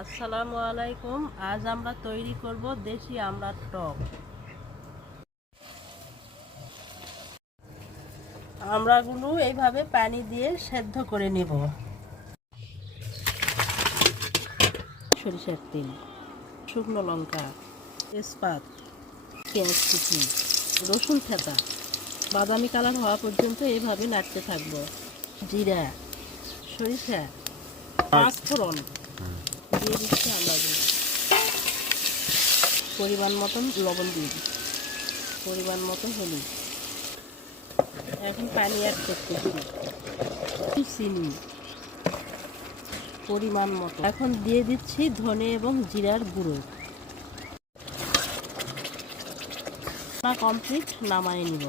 আসসালামু আলাইকুম। আজ আমরা তৈরি করব দেশি আমড়ার টক। আমড়াগুলো এইভাবে পানি দিয়ে সেদ্ধ করে নেব। সরিষার তেল, শুকনো লঙ্কা, তেজপাত, পেঁয়াজ কুচি, রসুন থেঁতা বাদামি কালার হওয়া পর্যন্ত এইভাবে নাড়তে থাকবো। জিরা, সরিষা, পাঁচফোড়ন দিয়ে দিচ্ছি আমড়াগুলো। পরিমাণ মতন লবণ দিয়ে দিচ্ছি, পরিমাণ মতন হলুদ। এখন পানি অ্যাড করতেছি, চিনি পরিমাণ মতো। এখন দিয়ে দিচ্ছি ধনে এবং জিরার গুঁড়ো। কমপ্লিট, নামায় নিব।